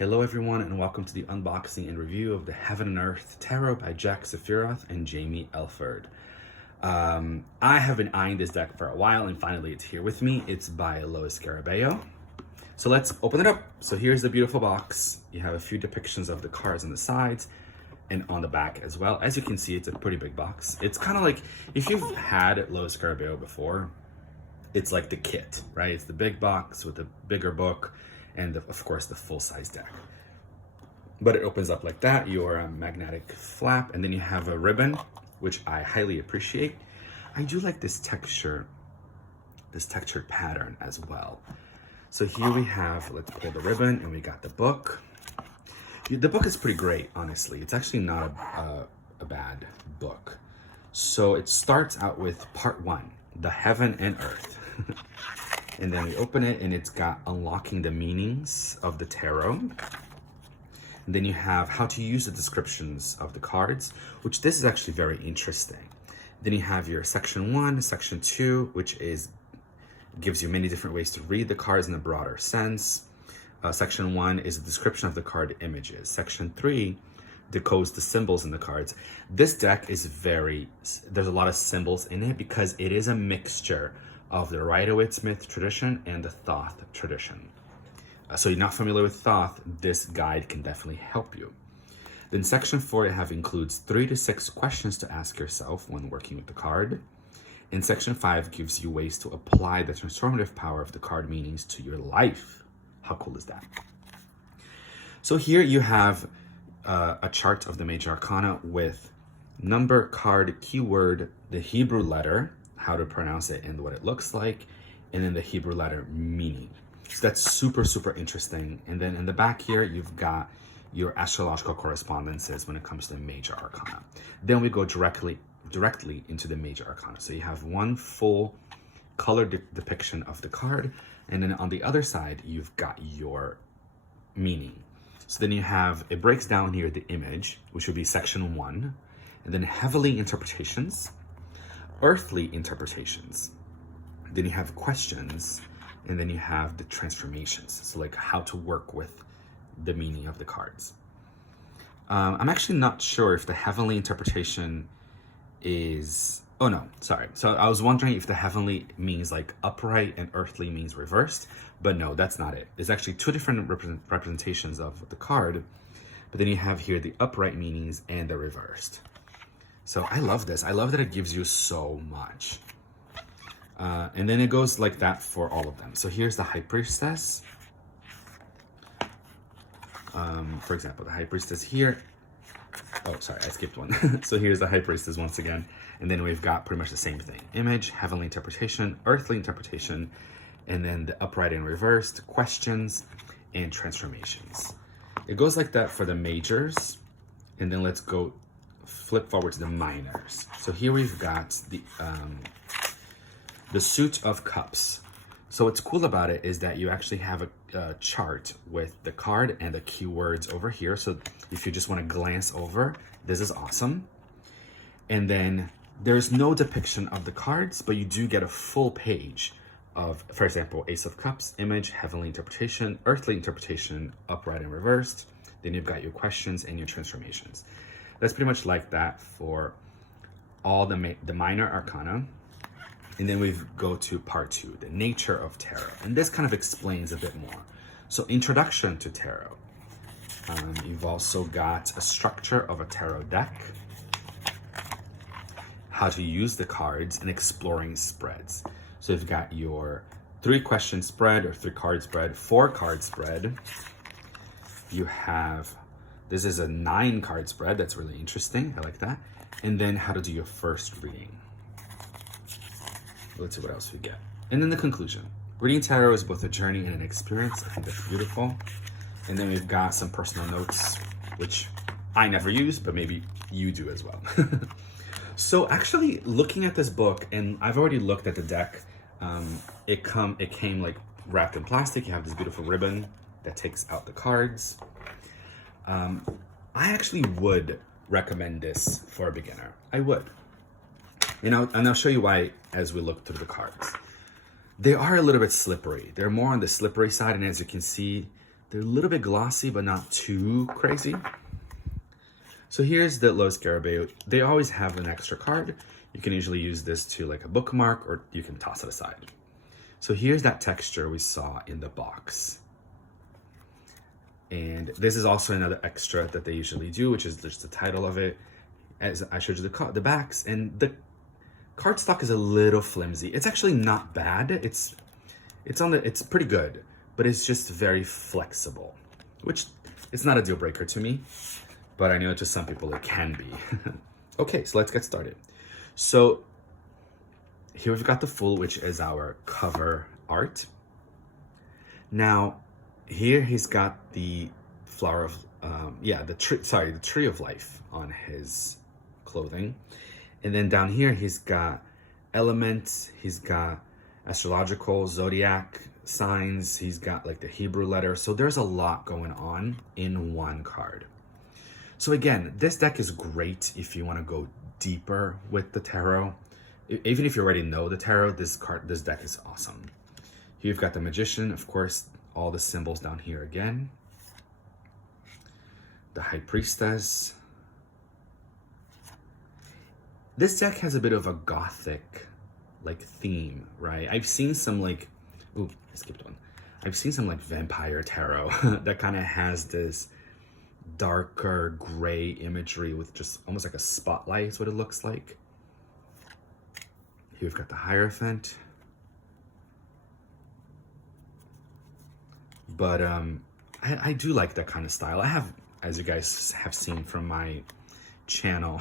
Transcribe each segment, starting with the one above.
Hello everyone, and welcome to the unboxing and review of the Heaven and Earth Tarot by Jack Sephiroth and Jamie Elford. I have been eyeing this deck for a while, and finally it's here with me. It's by Lois Garabello. So let's open it up. So here's the beautiful box. You have a few depictions of the cards on the sides and on the back as well. As you can see, it's a pretty big box. It's kind of like, if you've had Lois Garabello before, it's like the kit, right? It's the big box with the bigger book and of course the full-size deck. But it opens up like that, your magnetic flap, and then you have a ribbon, which I highly appreciate. I do like this textured pattern as well. So here we have, let's pull the ribbon, and we got the book. The book is pretty great, honestly. It's actually not a bad book. So it starts out with part 1, the Heaven and Earth. And then we open it, and it's got unlocking the meanings of the tarot. And then you have how to use the descriptions of the cards, which this is actually very interesting. Then you have your section 1, section 2, which gives you many different ways to read the cards in a broader sense. Section 1 is a description of the card images. Section 3 decodes the symbols in the cards. This deck is there's a lot of symbols in it because it is a mixture of the Rider-Waite-Smith tradition and the Thoth tradition. So you're not familiar with Thoth, this guide can definitely help you. Then section 4 includes 3 to 6 questions to ask yourself when working with the card. And section 5 gives you ways to apply the transformative power of the card meanings to your life. How cool is that? So here you have a chart of the major arcana with number, card, keyword, the Hebrew letter, how to pronounce it and what it looks like, and then the Hebrew letter meaning. So that's super, super interesting. And then in the back here, you've got your astrological correspondences when it comes to the major arcana. Then we go directly into the major arcana. So you have one full color depiction of the card, and then on the other side, you've got your meaning. So then you have, it breaks down here the image, which would be section 1, and then heavenly interpretations, earthly interpretations. Then you have questions, and then you have the transformations. So like how to work with the meaning of the cards. I'm actually not sure if the heavenly interpretation is, oh no, sorry. So I was wondering if the heavenly means like upright and earthly means reversed, but no, that's not it. There's actually 2 different representations of the card, but then you have here the upright meanings and the reversed. So I love this. I love that it gives you so much. And then it goes like that for all of them. So here's the High Priestess. For example, the High Priestess here. Oh, sorry, I skipped one. So here's the High Priestess once again. And then we've got pretty much the same thing. Image, heavenly interpretation, earthly interpretation, and then the upright and reversed, questions, and transformations. It goes like that for the majors. And then let's go flip forward to the minors. So here we've got the Suit of Cups. So what's cool about it is that you actually have a chart with the card and the keywords over here. So if you just want to glance over, this is awesome. And then there's no depiction of the cards, but you do get a full page of, for example, Ace of Cups, image, heavenly interpretation, earthly interpretation, upright and reversed. Then you've got your questions and your transformations. That's pretty much like that for all the minor arcana. And then we go to part 2, the nature of tarot. And this kind of explains a bit more. So introduction to tarot. You've also got a structure of a tarot deck, how to use the cards, and exploring spreads. So you've got your 3-question spread or 3-card spread, 4-card spread. You have, this is a 9-card spread. That's really interesting. I like that. And then how to do your first reading. Let's see what else we get. And then the conclusion. Reading tarot is both a journey and an experience. I think that's beautiful. And then we've got some personal notes, which I never use, but maybe you do as well. So actually looking at this book, and I've already looked at the deck, it came like wrapped in plastic. You have this beautiful ribbon that takes out the cards. I actually would recommend this for a beginner. I would. And I'll show you why as we look through the cards. They are a little bit slippery. They're more on the slippery side, and as you can see, They're a little bit glossy, but not too crazy. So here's the Los Scarabeo. They always have an extra card. You can usually use this to like a bookmark, or you can toss it aside. So here's that texture we saw in the box. And this is also another extra that they usually do, which is just the title of it. As I showed you the backs, and the cardstock is a little flimsy. It's actually not bad. It's pretty good, but it's just very flexible, which it's not a deal breaker to me, but I know to some people it can be. Okay, so let's get started. So here we've got the Fool, which is our cover art. Now, here he's got the flower of, the tree of life on his clothing. And then down here, he's got elements, he's got astrological, zodiac signs, he's got like the Hebrew letter. So there's a lot going on in one card. So again, this deck is great if you want to go deeper with the tarot. Even if you already know the tarot, this deck is awesome. Here you've got the Magician, of course, all the symbols down here again. The High Priestess. This deck has a bit of a gothic like theme, right? I've seen some like, ooh, I skipped one. I've seen some like vampire tarot that kind of has this darker gray imagery with just almost like a spotlight is what it looks like. Here we've got the Hierophant. But I do like that kind of style. I have, as you guys have seen from my channel,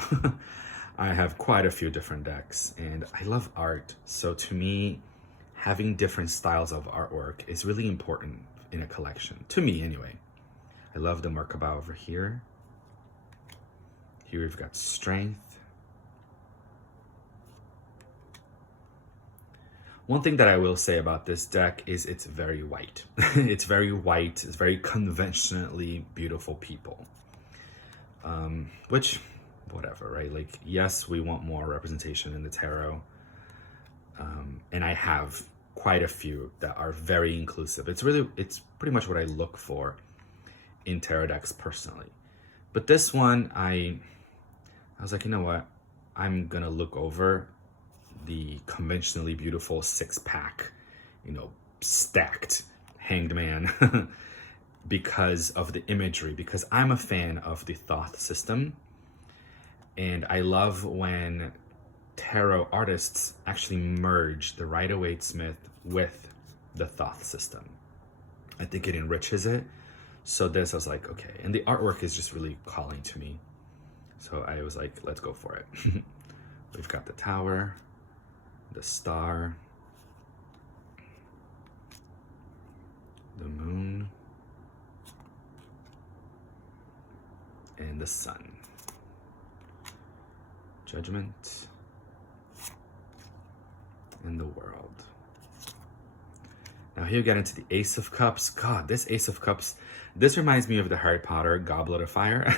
I have quite a few different decks, and I love art. So to me, having different styles of artwork is really important in a collection. To me, anyway. I love the Merkaba over here. Here we've got Strength. One thing that I will say about this deck is it's very white. It's very white. It's very conventionally beautiful people. Which, whatever, right? Like, yes, we want more representation in the tarot. And I have quite a few that are very inclusive. It's pretty much what I look for in tarot decks personally. But this one, I was like, you know what? I'm gonna look over the conventionally beautiful 6-pack, stacked Hanged Man because of the imagery, because I'm a fan of the Thoth system. And I love when tarot artists actually merge the Rider-Waite-Smith with the Thoth system. I think it enriches it. So this, I was like, okay. And the artwork is just really calling to me. So I was like, let's go for it. We've got the Tower, the Star, the Moon, and the Sun. Judgment, and the World. Now here we get into the Ace of Cups. God, this Ace of Cups, this reminds me of the Harry Potter Goblet of Fire.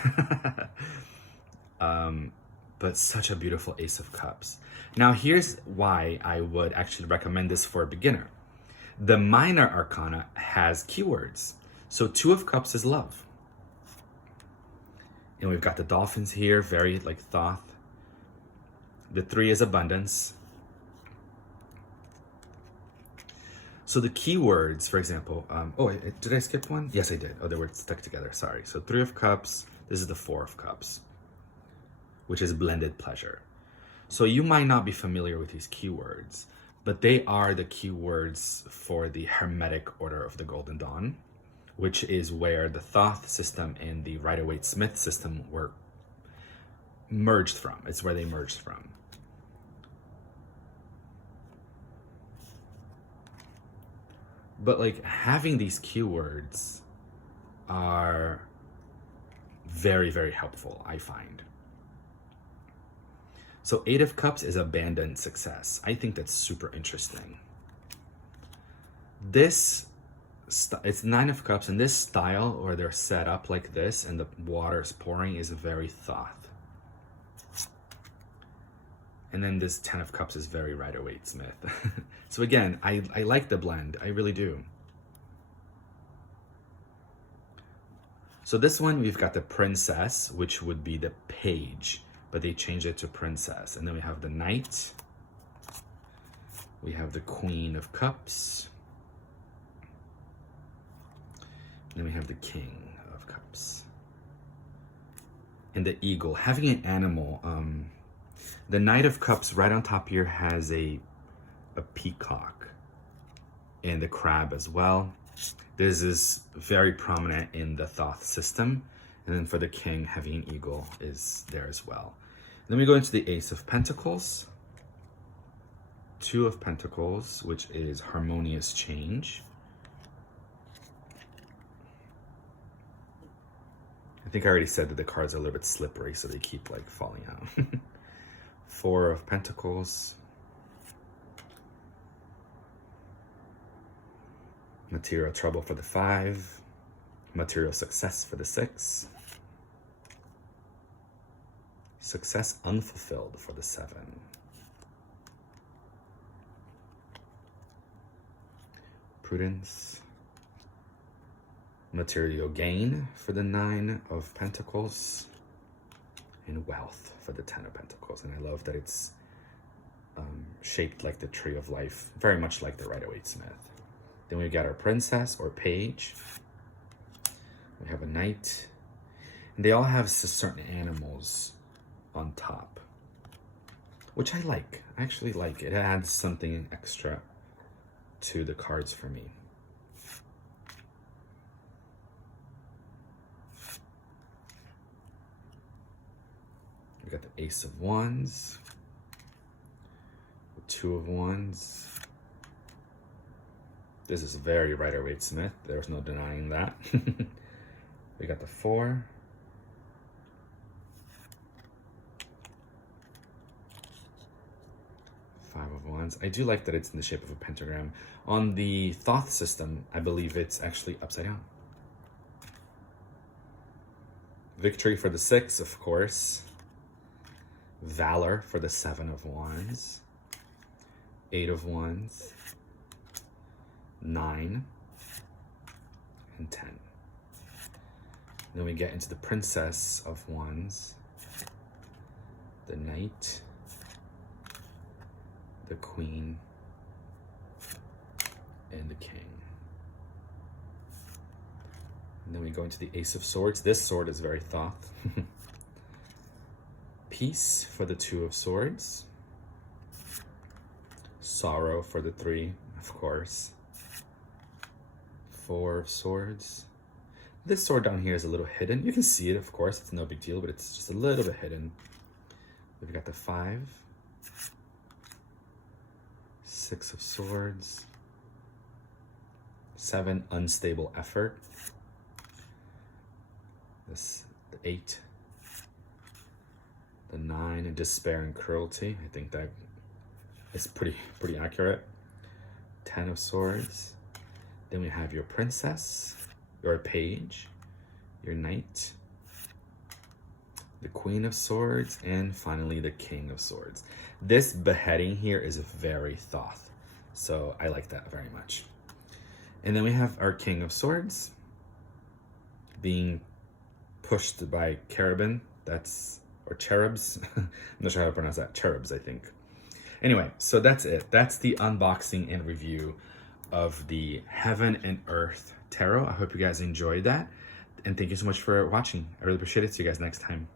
But such a beautiful Ace of Cups. Now here's why I would actually recommend this for a beginner. The Minor Arcana has keywords. So 2 of Cups is love. And we've got the dolphins here, very like Thoth. The 3 is abundance. So the keywords, for example, did I skip one? Yes, I did. Oh, they were stuck together, sorry. So 3 of Cups, this is the 4 of Cups, which is blended pleasure. So you might not be familiar with these keywords, but they are the keywords for the Hermetic Order of the Golden Dawn, which is where the Thoth system and the Rider-Waite-Smith system were merged from. It's where they merged from. But like having these keywords are very, very helpful, I find. So 8 of Cups is abandoned success. I think that's super interesting. It's 9 of Cups, and this style where they're set up like this and the water's pouring is very Thoth. And then this 10 of Cups is very Rider-Waite-Smith. So again, I like the blend. I really do. So this one, we've got the Princess, which would be the Page, but they changed it to Princess. And then we have the Knight. We have the Queen of Cups. And then we have the King of Cups. And the Eagle, having an animal. The Knight of Cups right on top here has a peacock and the crab as well. This is very prominent in the Thoth system. And then for the King, having an eagle is there as well. Then we go into the Ace of Pentacles. Two of Pentacles, which is harmonious change. I think I already said that the cards are a little bit slippery, so they keep like falling out. Four of Pentacles. Material trouble for the 5. Material success for the 6. Success unfulfilled for the 7. Prudence. Material gain for the 9 of Pentacles. And wealth for the 10 of Pentacles. And I love that it's shaped like the Tree of Life, very much like the Rider-Waite-Smith. Then we've got our Princess or Page. We have a Knight. And they all have certain animals on top, which I like. I actually like it. It adds something extra to the cards for me. We got the Ace of Wands, the 2 of Wands. This is very Rider-Waite-Smith. There's no denying that. We got the 4. Five of Wands. I do like that it's in the shape of a pentagram. On the Thoth system, I believe it's actually upside down. Victory for the 6, of course. Valor for the 7 of Wands. 8 of Wands. 9. And 10. Then we get into the Princess of Wands. The Knight. The Queen. And the King. And then we go into the Ace of Swords. This sword is very Thoth. Peace for the 2 of Swords. Sorrow for the 3, of course. 4 of Swords. This sword down here is a little hidden. You can see it, of course. It's no big deal, but it's just a little bit hidden. We've got the 5. 6 of Swords. 7, unstable effort. The 8. The 9, despair and cruelty. I think that is pretty accurate. 10 of Swords. Then we have your Princess, your Page, your Knight, the Queen of Swords, and finally the King of Swords. This beheading here is very Thoth, so I like that very much. And then we have our King of Swords being pushed by cherubim, or cherubs. I'm not sure how to pronounce that. Cherubs, I think. Anyway, so that's it. That's the unboxing and review of the Heaven and Earth Tarot. I hope you guys enjoyed that. And thank you so much for watching. I really appreciate it. See you guys next time.